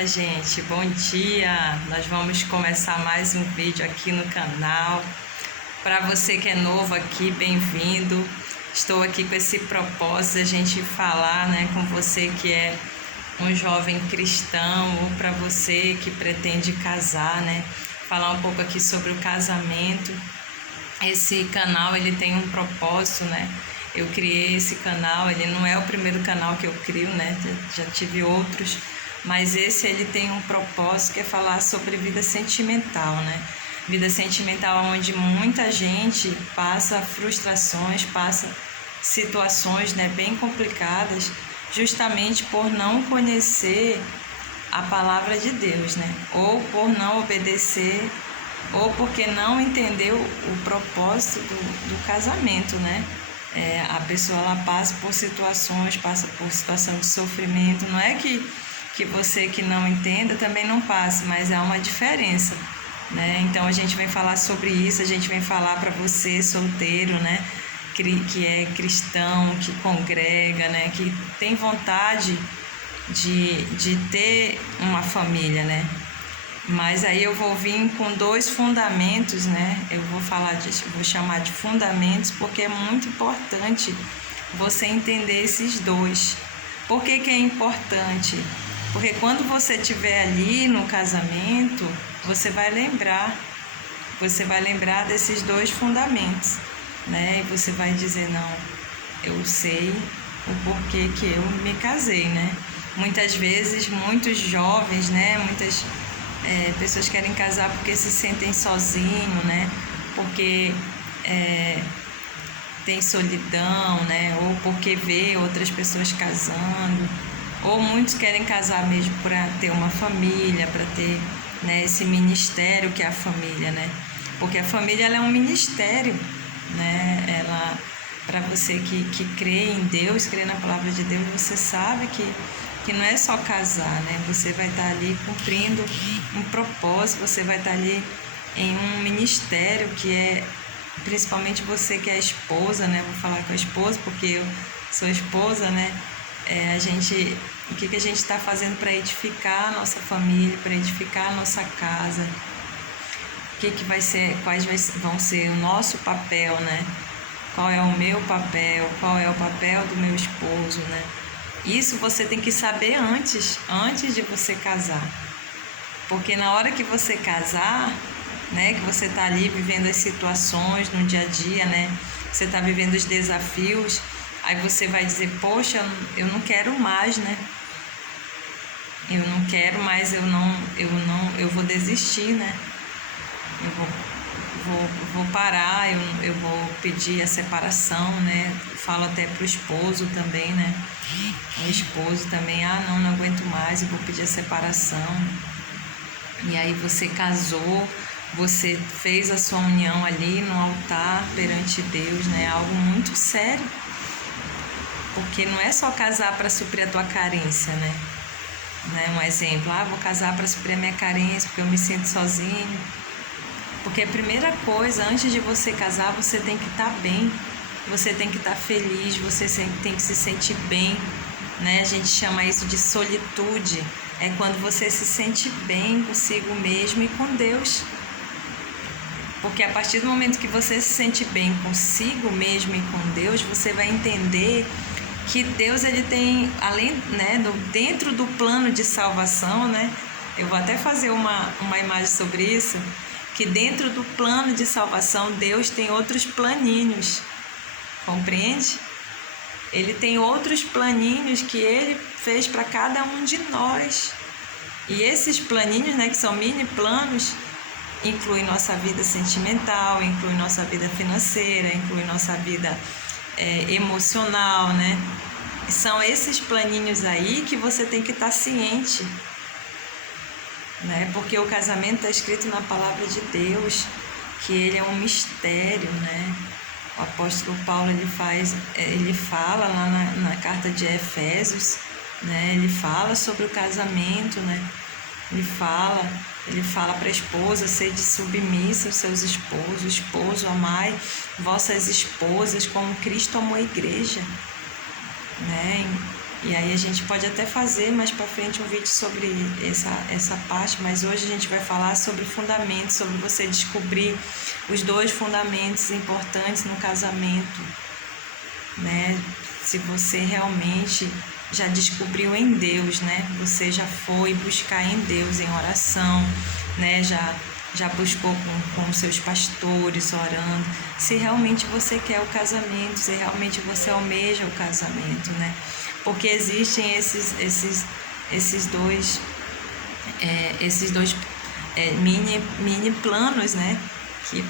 minha gente, bom dia! Nós vamos começar mais um vídeo aqui no canal. Para você que é novo aqui, bem-vindo. Estou aqui com esse propósito de a gente falar, com você que é um jovem cristão ou para você que pretende casar, falar um pouco aqui sobre o casamento. Esse canal, ele tem um propósito, Eu criei esse canal, ele não é o primeiro canal que eu crio, Já tive outros, mas esse ele tem um propósito que é falar sobre vida sentimental, Vida sentimental onde muita gente passa frustrações, passa situações, bem complicadas, justamente por não conhecer a palavra de Deus, Ou por não obedecer, ou porque não entendeu o propósito do casamento, A pessoa ela passa por situações, passa por situação de sofrimento. Não é que você que não entenda também não passe, mas há uma diferença, Então a gente vem falar sobre isso, a gente vem falar para você solteiro, que é cristão, que congrega, que tem vontade de ter uma família, Mas aí eu vou vir com dois fundamentos, Eu vou falar disso, vou chamar de fundamentos, porque é muito importante você entender esses dois. Por que é importante? Porque quando você estiver ali no casamento, você vai lembrar desses dois fundamentos, E você vai dizer, não, eu sei o porquê que eu me casei, Muitas vezes, muitos jovens, muitas pessoas querem casar porque se sentem sozinhos, Porque tem solidão, Ou porque vê outras pessoas casando. Ou muitos querem casar mesmo para ter uma família, para ter esse ministério que é a família, Porque a família ela é um ministério, Ela, para você que crê em Deus, crê na palavra de Deus, você sabe que não é só casar, Você vai estar ali cumprindo um propósito, você vai estar ali em um ministério que é, principalmente você que é esposa, Vou falar com a esposa porque eu sou esposa, o que a gente está fazendo para edificar a nossa família, para edificar a nossa casa, quais vão ser o nosso papel, Qual é o meu papel, qual é o papel do meu esposo, Isso você tem que saber antes de você casar. Porque na hora que você casar, que você está ali vivendo as situações no dia a dia, Você está vivendo os desafios, aí você vai dizer, poxa, eu não quero mais, Eu não quero mais, eu vou desistir, Eu vou parar, eu vou pedir a separação, Falo até pro esposo também, O esposo também, não aguento mais, eu vou pedir a separação. E aí você casou, você fez a sua união ali no altar perante Deus, Algo muito sério. Porque não é só casar para suprir a tua carência, Um exemplo, vou casar para suprir a minha carência, porque eu me sinto sozinho. Porque a primeira coisa, antes de você casar, você tem que estar bem, você tem que estar feliz, você tem que se sentir bem, A gente chama isso de solitude, é quando você se sente bem consigo mesmo e com Deus. Porque a partir do momento que você se sente bem consigo mesmo e com Deus, você vai entender que Deus ele tem, além, dentro do plano de salvação, Eu vou até fazer uma imagem sobre isso, que dentro do plano de salvação, Deus tem outros planinhos, compreende? Ele tem outros planinhos que Ele fez para cada um de nós. E esses planinhos, que são mini planos, incluem nossa vida sentimental, incluem nossa vida financeira, incluem nossa vida emocional, São esses planinhos aí que você tem que estar ciente, Porque o casamento está escrito na palavra de Deus, que ele é um mistério, O apóstolo Paulo ele fala lá na carta de Efésios, Ele fala sobre o casamento, Ele fala para a esposa ser submissa aos seus esposos, esposo, amai vossas esposas como Cristo amou a igreja, E aí a gente pode até fazer mais para frente um vídeo sobre essa parte, mas hoje a gente vai falar sobre fundamentos, sobre você descobrir os 2 fundamentos importantes no casamento, né? Se você realmente já descobriu em Deus, né? Você já foi buscar em Deus em oração, né? Já buscou com seus pastores orando, se realmente você quer o casamento, se realmente você almeja o casamento, né? Porque existem esses dois mini planos, né? Que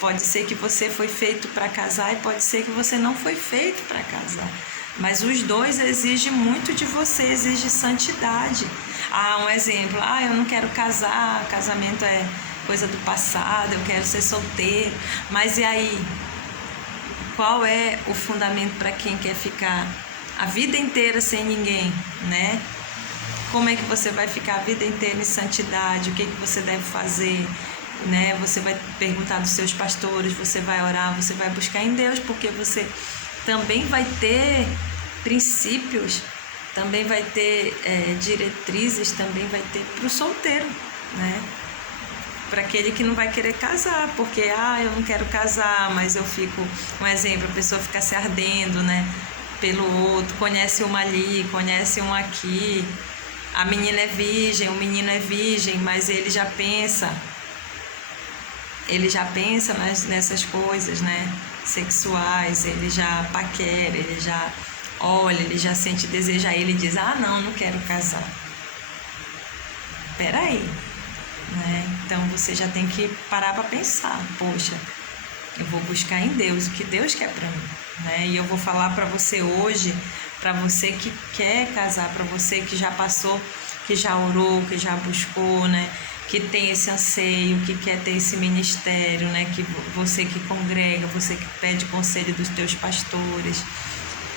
pode ser que você foi feito para casar e pode ser que você não foi feito para casar. Mas os 2 exigem muito de você, exigem santidade. Um exemplo, eu não quero casar, casamento é coisa do passado, eu quero ser solteiro. Mas e aí? Qual é o fundamento para quem quer ficar a vida inteira sem ninguém, né? Como é que você vai ficar a vida inteira em santidade? O que você deve fazer? Né? Você vai perguntar dos seus pastores, você vai orar, você vai buscar em Deus, porque você também vai ter princípios, também vai ter diretrizes, também vai ter para o solteiro, né? Para aquele que não vai querer casar, porque eu não quero casar, mas eu fico, um exemplo, a pessoa fica se ardendo, né? Pelo outro, conhece uma ali, conhece um aqui, a menina é virgem, o menino é virgem, mas ele já pensa nessas coisas, né, sexuais, ele já paquera, ele já olha, ele já sente desejo, aí ele diz, não quero casar. Peraí, né? Então você já tem que parar para pensar, poxa, eu vou buscar em Deus o que Deus quer para mim, né? E eu vou falar para você hoje, para você que quer casar, para você que já passou, que já orou, que já buscou, né? Que tem esse anseio, que quer ter esse ministério, né? Que você que congrega, você que pede conselho dos teus pastores,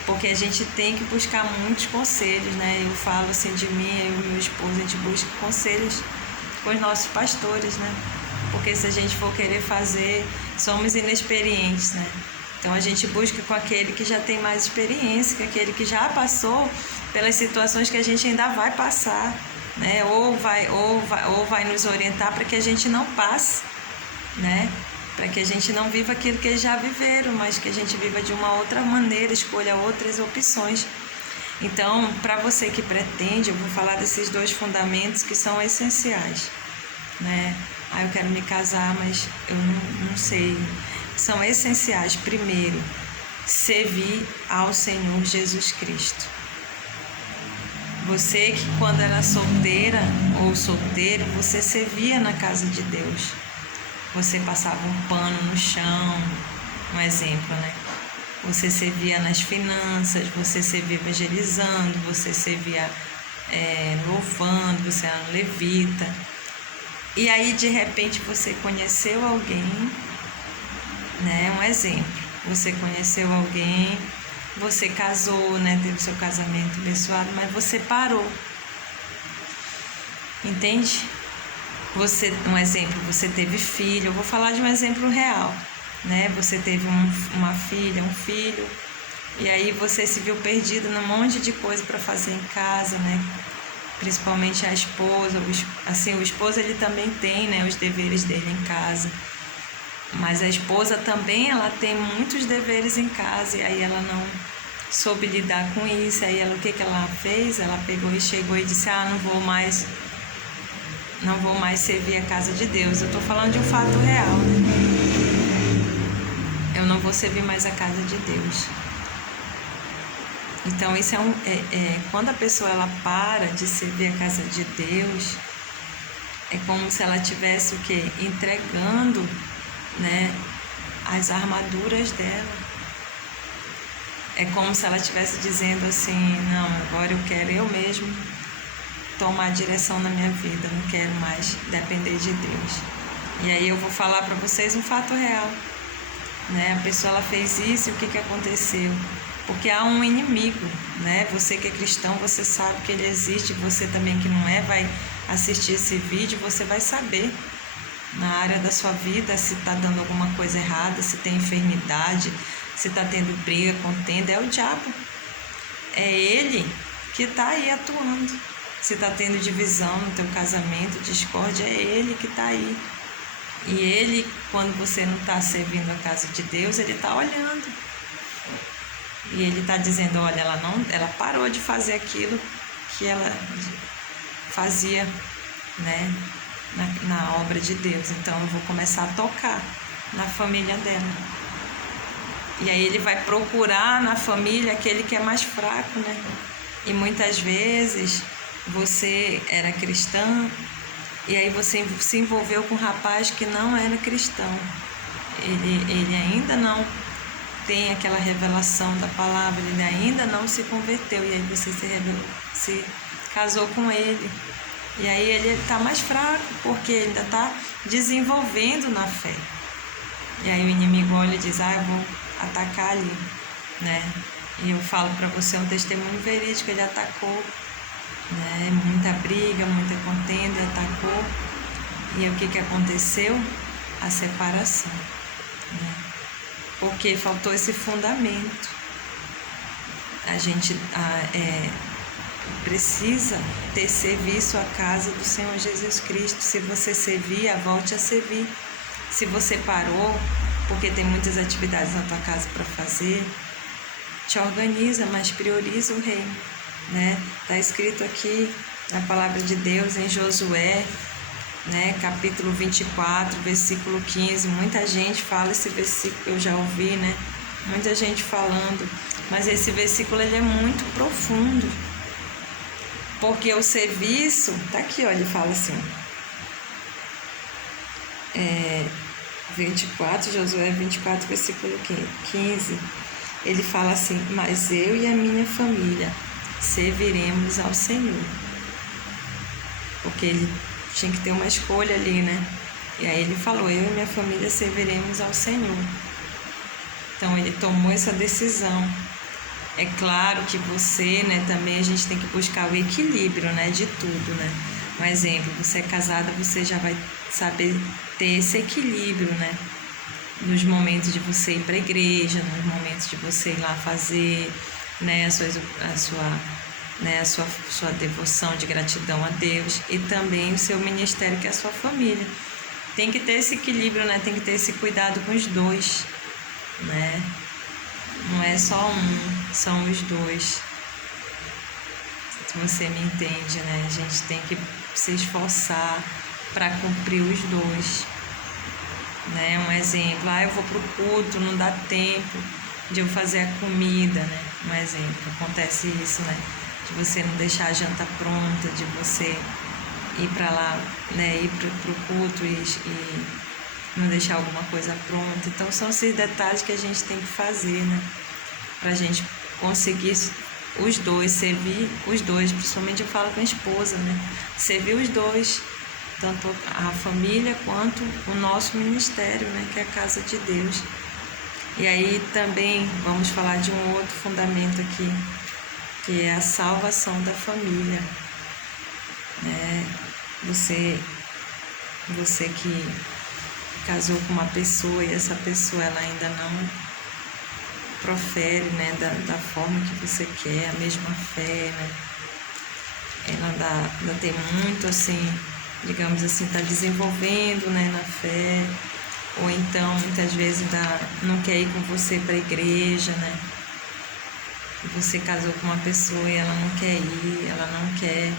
porque a gente tem que buscar muitos conselhos, né? Eu falo assim de mim, eu e meu esposo, a gente busca conselhos com os nossos pastores, né? Porque se a gente for querer fazer, somos inexperientes, né? Então a gente busca com aquele que já tem mais experiência, com aquele que já passou pelas situações que a gente ainda vai passar, né? Ou vai nos orientar para que a gente não passe, né? Para que a gente não viva aquilo que eles já viveram, mas que a gente viva de uma outra maneira, escolha outras opções. Então, para você que pretende, eu vou falar desses 2 fundamentos que são essenciais, né? Eu quero me casar, mas eu não sei. São essenciais. Primeiro, servir ao Senhor Jesus Cristo. Você que quando era solteira ou solteiro, você servia na casa de Deus. Você passava um pano no chão, um exemplo, né? Você servia nas finanças, você servia evangelizando, você servia louvando, você era um levita. E aí, de repente, você conheceu alguém, né? Um exemplo, você conheceu alguém, você casou, né? Teve seu casamento abençoado, mas você parou. Entende? Um exemplo, você teve filho, eu vou falar de um exemplo real, né? Você teve uma filha, um filho, e aí você se viu perdido num monte de coisa para fazer em casa, né? Principalmente a esposa, o esposo ele também tem, né, os deveres dele em casa, mas a esposa também, ela tem muitos deveres em casa, e aí ela não soube lidar com isso, aí ela, o que ela fez? Ela pegou e chegou e disse, não vou mais servir a casa de Deus. Eu estou falando de um fato real, né? Eu não vou servir mais a casa de Deus. Então isso quando a pessoa ela para de servir a casa de Deus, é como se ela estivesse o quê? Entregando, né, as armaduras dela. É como se ela estivesse dizendo assim, não, agora eu quero eu mesmo tomar a direção na minha vida, não quero mais depender de Deus. E aí eu vou falar para vocês um fato real, né? A pessoa ela fez isso e o que aconteceu? Porque há um inimigo, né? Você que é cristão, você sabe que ele existe, você também que não é, vai assistir esse vídeo, você vai saber na área da sua vida se está dando alguma coisa errada, se tem enfermidade, se está tendo briga, contenda, é o diabo. É ele que está aí atuando. Se está tendo divisão no teu casamento, discórdia, é ele que está aí. E ele, quando você não está servindo a casa de Deus, ele está olhando. E ele está dizendo, olha, ela parou de fazer aquilo que ela fazia, né, na obra de Deus. Então eu vou começar a tocar na família dela. E aí ele vai procurar na família aquele que é mais fraco, né? E muitas vezes você era cristã e aí você se envolveu com um rapaz que não era cristão. Ele ainda não tem aquela revelação da palavra, ele ainda não se converteu. E aí você se casou com ele. E aí ele está mais fraco, porque ele ainda está desenvolvendo na fé. E aí o inimigo olha e diz, eu vou atacar ali, né? E eu falo para você, é um testemunho verídico, ele atacou, né? Muita briga, muita contenda, atacou. E aí, o que aconteceu? A separação, né? Porque faltou esse fundamento. A gente precisa ter serviço à casa do Senhor Jesus Cristo. Se você servir, volte a servir. Se você parou, porque tem muitas atividades na tua casa para fazer, te organiza, mas prioriza o reino, né? Está escrito aqui na palavra de Deus em Josué, né? Capítulo 24, versículo 15. Muita gente fala esse versículo, eu já ouvi, né? Muita gente falando, mas esse versículo ele é muito profundo, porque o serviço, tá aqui, ó, ele fala assim, 24, Josué 24, versículo 15, ele fala assim, mas eu e a minha família serviremos ao Senhor. Porque ele tinha que ter uma escolha ali, né? E aí ele falou, eu e minha família serviremos ao Senhor. Então ele tomou essa decisão. É claro que você, né, também a gente tem que buscar o equilíbrio, né, de tudo, né? Um exemplo, você é casada, você já vai saber ter esse equilíbrio, né? Nos momentos de você ir para a igreja, nos momentos de você ir lá fazer, né, a sua devoção de gratidão a Deus, e também o seu ministério, que é a sua família. Tem que ter esse equilíbrio, né? Tem que ter esse cuidado com os dois, né? Não é só um, são os dois. Se você me entende, né? A gente tem que se esforçar para cumprir os dois, né? Um exemplo, eu vou pro culto, não dá tempo de eu fazer a comida, né? Um exemplo, acontece isso, né? De você não deixar a janta pronta, de você ir para lá, né? Ir pro culto e não deixar alguma coisa pronta. Então são esses detalhes que a gente tem que fazer, né? Pra gente conseguir os dois, servir os dois, principalmente eu falo com a esposa, né? Servir os dois, tanto a família quanto o nosso ministério, né? Que é a casa de Deus. E aí também vamos falar de um outro fundamento aqui, que é a salvação da família, né? Você que casou com uma pessoa e essa pessoa ela ainda não profere, né, da forma que você quer, a mesma fé, né? Ela ainda tem muito, assim, digamos assim, está desenvolvendo, né, na fé, ou então muitas vezes não quer ir com você para a igreja, né? Você casou com uma pessoa e ela não quer ir, ela não quer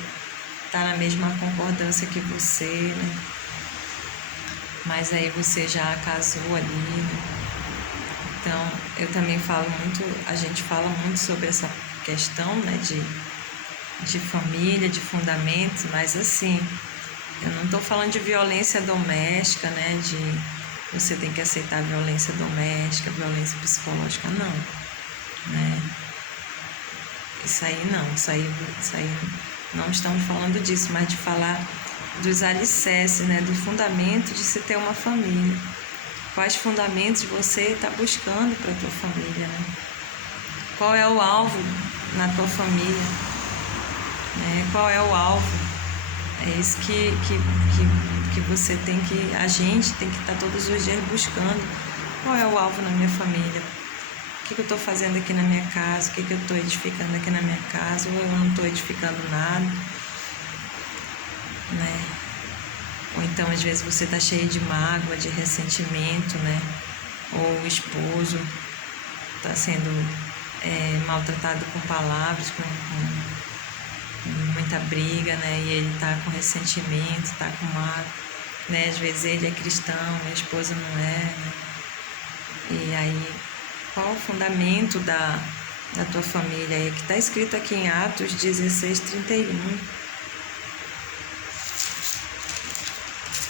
estar na mesma concordância que você, né? Mas aí você já casou ali, né? Então, eu também a gente fala muito sobre essa questão, né, de família, de fundamentos, mas assim, eu não estou falando de violência doméstica, né, de você tem que aceitar violência doméstica, violência psicológica, não, né? Isso aí não estamos falando disso, mas de falar dos alicerces, né, do fundamento de se ter uma família. Quais fundamentos você está buscando para a tua família, né? Qual é o alvo na tua família? Né? Qual é o alvo? É isso que você a gente tem que estar todos os dias buscando. Qual é o alvo na minha família? que eu estou fazendo aqui na minha casa? O que eu estou edificando aqui na minha casa? Ou eu não estou edificando nada, né? Ou então, às vezes, você está cheio de mágoa, de ressentimento, né? Ou o esposo está sendo maltratado com palavras, com muita briga, né? E ele está com ressentimento, está com mágoa, né? Às vezes ele é cristão e a esposa não é, né? E aí, qual o fundamento da tua família? É que está escrito aqui em Atos 16:31.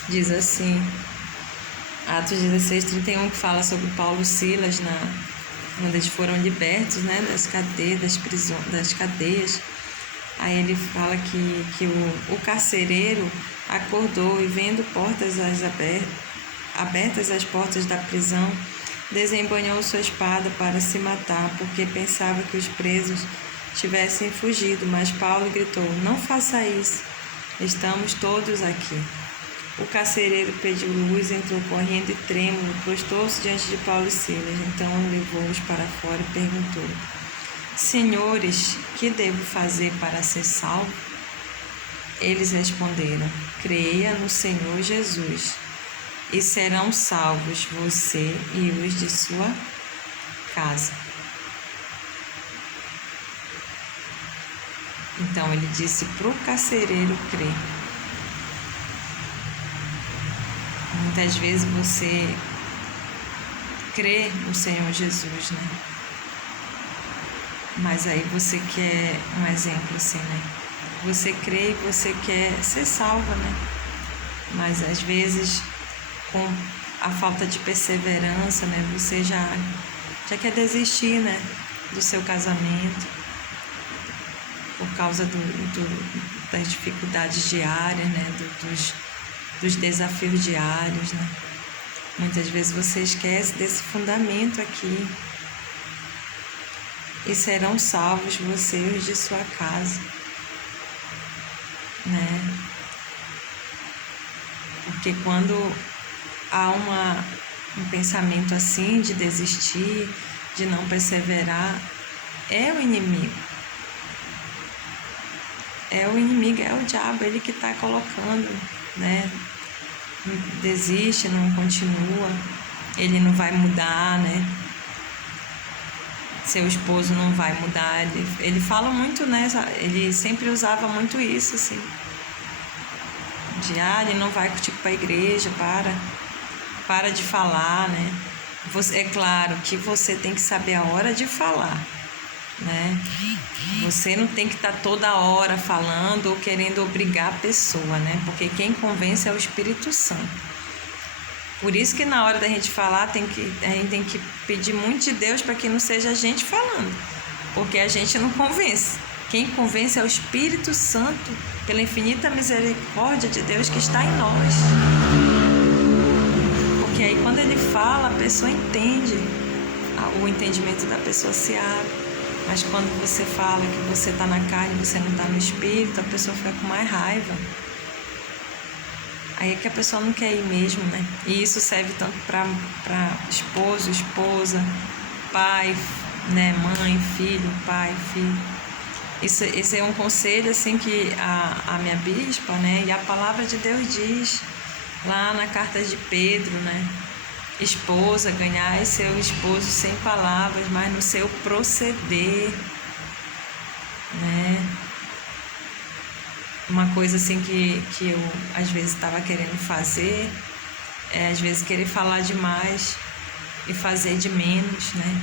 Diz assim, Atos 16:31, que fala sobre Paulo e Silas, quando eles foram libertos, né, das cadeias, das cadeias. Aí ele fala que o carcereiro acordou e, vendo abertas as portas da prisão, desembanhou sua espada para se matar, porque pensava que os presos tivessem fugido. Mas Paulo gritou: "Não faça isso, estamos todos aqui." O carcereiro pediu luz, entrou correndo e trêmulo, prostou-se diante de Paulo e Silas. Então levou-os para fora e perguntou: "Senhores, que devo fazer para ser salvo?" Eles responderam: "Creia no Senhor Jesus, e serão salvos você e os de sua casa." Então ele disse para o carcereiro crer. Muitas vezes você crê no Senhor Jesus, né? Mas aí você quer um exemplo assim, né? Você crê e você quer ser salva, né? Mas às vezes, com a falta de perseverança, né? Você já quer desistir, né? Do seu casamento, por causa das dificuldades diárias, né? Dos desafios diários, né? Muitas vezes você esquece desse fundamento aqui. E serão salvos você e os de sua casa, né? Porque quando há um pensamento assim de desistir, de não perseverar, é o inimigo. É o inimigo, é o diabo, ele que está colocando, né? Desiste, não continua, ele não vai mudar, né? Seu esposo não vai mudar. Ele fala muito, né? Ele sempre usava muito isso, assim. Ele não vai contigo para a igreja, para de falar, né? É claro que você tem que saber a hora de falar, né? Você não tem que estar toda hora falando ou querendo obrigar a pessoa, né? Porque quem convence é o Espírito Santo. Por isso que na hora da gente falar, a gente tem que pedir muito de Deus para que não seja a gente falando, porque a gente não convence. Quem convence é o Espírito Santo, pela infinita misericórdia de Deus que está em nós. Porque aí quando ele fala, a pessoa entende, o entendimento da pessoa se abre. Mas quando você fala que você está na carne, você não está no Espírito, a pessoa fica com mais raiva. Aí é que a pessoa não quer ir mesmo, né? E isso serve tanto para esposo, esposa, pai, né? Mãe, filho, pai, filho. Esse é um conselho assim que a minha bispa, né? E a palavra de Deus diz lá na carta de Pedro, né? Esposa, ganhai seu esposo sem palavras, mas no seu proceder, né? Uma coisa assim que eu às vezes estava querendo fazer é às vezes querer falar demais e fazer de menos, né?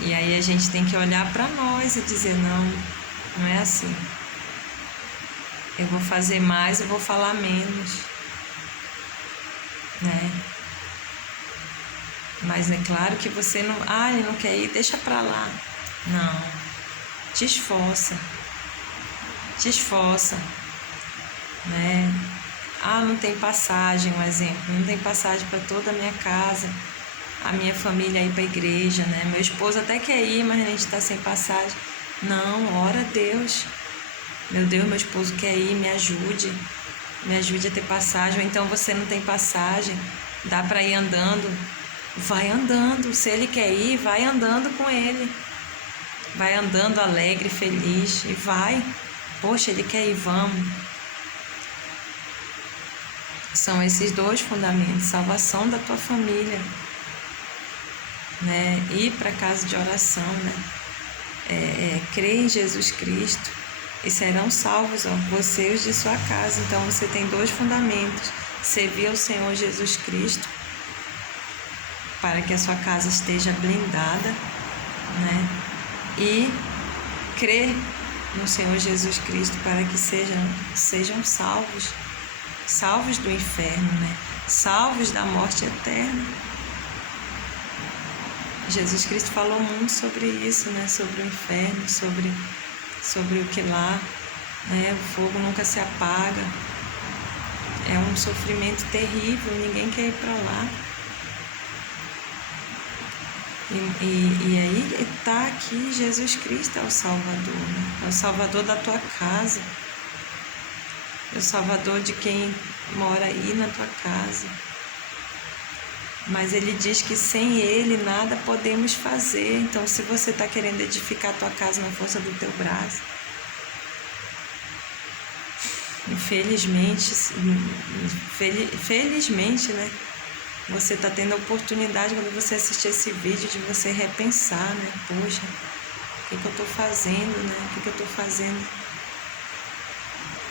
E aí a gente tem que olhar para nós e dizer: não é assim. Eu vou fazer mais e vou falar menos, né? Mas é claro que você não... ele não quer ir, deixa pra lá. Não. Te esforça. Te esforça, né? Não tem passagem, um exemplo. Não tem passagem para toda a minha casa, a minha família ir para a igreja, né? Meu esposo até quer ir, mas a gente está sem passagem. Não, ora a Deus. Meu Deus, meu esposo quer ir, me ajude a ter passagem. Ou então você não tem passagem, dá para ir andando vai andando. Se ele quer ir, vai andando com ele. Vai andando alegre, feliz e vai. Poxa, ele quer ir, vamos. São esses dois fundamentos: salvação da tua família, né? Ir para a casa de oração, né? Crer em Jesus Cristo e serão salvos, você e os de sua casa. Então você tem dois fundamentos: servir ao Senhor Jesus Cristo para que a sua casa esteja blindada, né? E crer no Senhor Jesus Cristo para que sejam salvos do inferno, né? Salvos da morte eterna. Jesus Cristo falou muito sobre isso, né? Sobre o inferno, sobre o que lá, né? O fogo nunca se apaga. É um sofrimento terrível, ninguém quer ir para lá. E aí está aqui, Jesus Cristo é o Salvador, né? É o Salvador da tua casa, é o Salvador de quem mora aí na tua casa. Mas ele diz que sem ele nada podemos fazer. Então, se você está querendo edificar a tua casa na força do teu braço, felizmente, né? Você está tendo a oportunidade, quando você assistir esse vídeo, de você repensar, né? Poxa, o que eu estou fazendo, né? O que eu estou fazendo?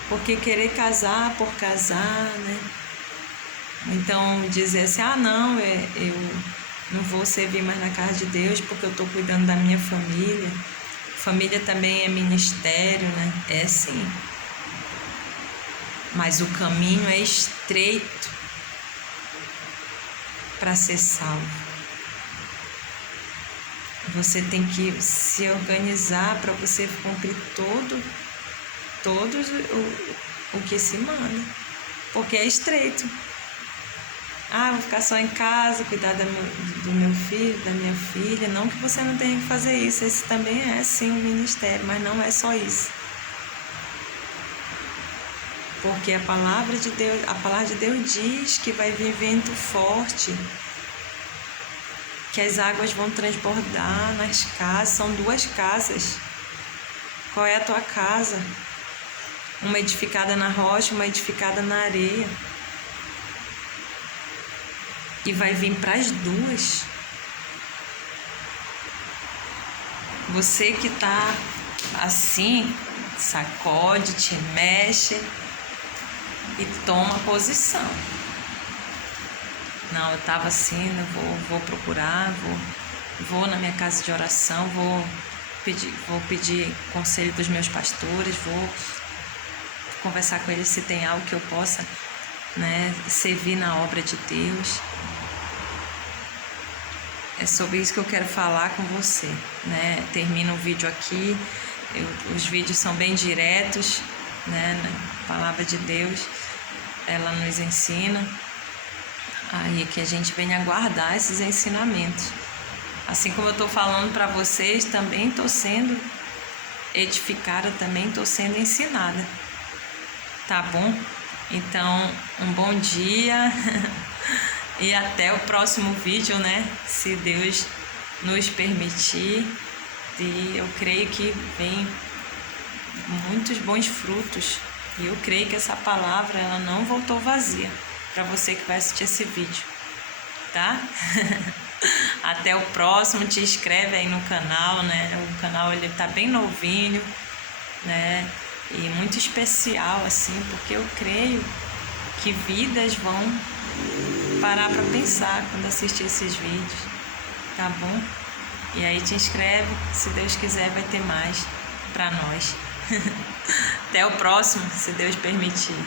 Porque querer casar por casar, né? Então, dizer assim, não, eu não vou servir mais na casa de Deus porque eu estou cuidando da minha família. Família também é ministério, né? É sim. Mas o caminho é estreito para ser salvo. Você tem que se organizar para você cumprir todos o que se manda, porque é estreito. Vou ficar só em casa, cuidar do meu filho, da minha filha. Não que você não tenha que fazer isso, esse também é sim um ministério, mas não é só isso. Porque a palavra de Deus diz que vai vir vento forte, que as águas vão transbordar nas casas. São duas casas. Qual é a tua casa? Uma edificada na rocha, uma edificada na areia. E vai vir para as duas. Você que está assim, sacode, te mexe e toma posição. Não, eu estava assim, eu vou procurar, vou na minha casa de oração, vou pedir conselho dos meus pastores, vou conversar com eles se tem algo que eu possa, né, servir na obra de Deus. É sobre isso que eu quero falar com você, né? Termino o vídeo aqui. Os vídeos são bem diretos, né? A palavra de Deus, ela nos ensina aí que a gente venha guardar esses ensinamentos. Assim como eu estou falando para vocês, também estou sendo edificada, também estou sendo ensinada. Tá bom? Então, um bom dia e até o próximo vídeo, né? Se Deus nos permitir. E eu creio que vem muitos bons frutos. E eu creio que essa palavra, ela não voltou vazia para você que vai assistir esse vídeo, tá? Até o próximo. Te inscreve aí no canal, né? O canal, ele tá bem novinho, né? E muito especial, assim, porque eu creio que vidas vão parar para pensar quando assistir esses vídeos, tá bom? E aí te inscreve, se Deus quiser vai ter mais para nós. Até o próximo, se Deus permitir.